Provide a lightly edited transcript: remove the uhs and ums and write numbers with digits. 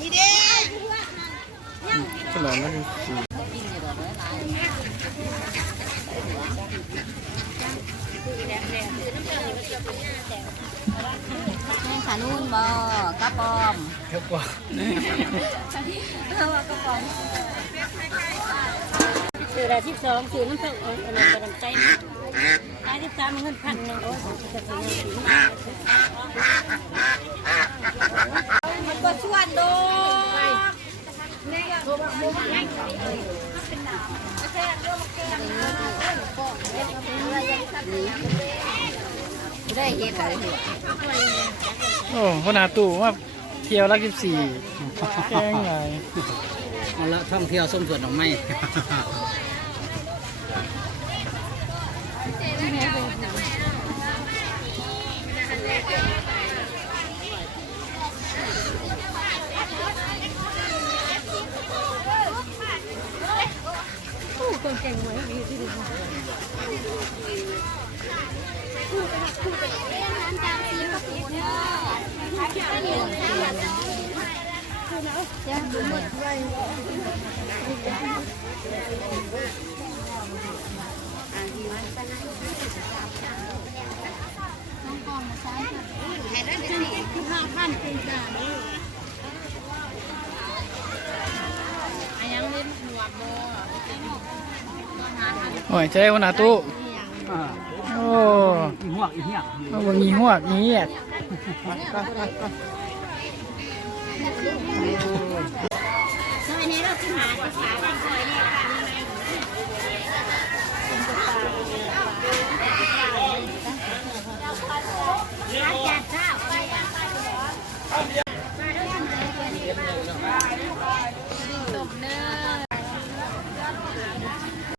นี่เด้ขนาดนั้นสินี่ขานุ่นบ่กระปอมเยอะกว่าสื่อละ12สื่อน้ำตกอันนั้นกระดมใจนะได้13เงิน1,000โอ้ยจะซื้อมันก็ชวนโดได้เห็นอะไรโอ้พนาตู่ว่าเที่ยวรัก14แกงไงเอาละท่องเที่ยวส้มสวนดอกไม้คนเก่งไว้ดีที่ดีโอ้ยเจ้าหน้าตู้โอ้อีหวกอีเหี้ยบางงีหัวงีเหี้ย